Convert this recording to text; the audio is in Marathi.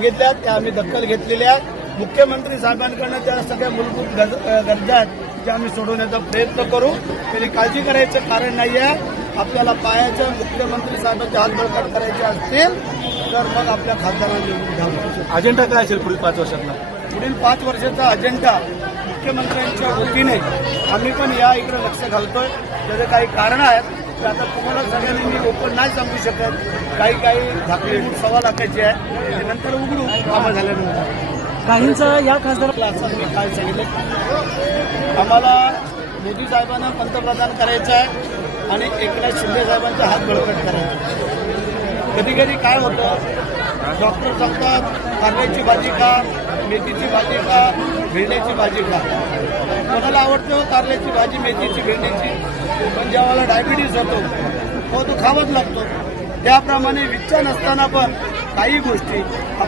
सांगितल्या त्या आम्ही दखल घेतलेल्या आहे. मुख्यमंत्री साहेबांकडनं त्या सगळ्या मूलभूत गरजा आहेत त्या आम्ही सोडवण्याचा प्रयत्न करू. तरी काळजी करायचं कारण नाही आहे. आपल्याला पायाच्या मुख्यमंत्री साहेबांचे हात बळकट करायचे असतील तर मग आपल्या खासदारांना निवडून घ्यावं. अजेंडा काय असेल पुढील 5 वर्षातला? पुढील 5 वर्षाचा अजेंडा मुख्यमंत्र्यांच्या वतीने आम्ही पण या इकडे लक्ष घालतोय. त्याचे काही कारण आहेत ते आता तुम्हाला सगळ्यांनी मी ओपन नाही सांगू शकत. काही झाकली सव्वा लाखाची आहे ते नंतर उघडू कामं झाल्यानंतर. काहींचा या खासदाराला असं मी काय सांगितलं, आम्हाला मोदी साहेबांना पंतप्रधान करायचं आहे आणि एकनाथ शिंदे साहेबांचा हात बळकट करायचा. कधी कधी काय होतं, डॉक्टर सांगतात कारल्याची भाजी खा, मेथीची भाजी खा, भेंड्याची भाजी खा. कोणाला आवडतं कारल्याची भाजी, मेथीची, भेंडीची, पण ज्यावेळेला डायबिटीस होतो तो खावाच लागतो. त्याप्रमाणे इच्छा नसताना पण काही गोष्टी आपल्या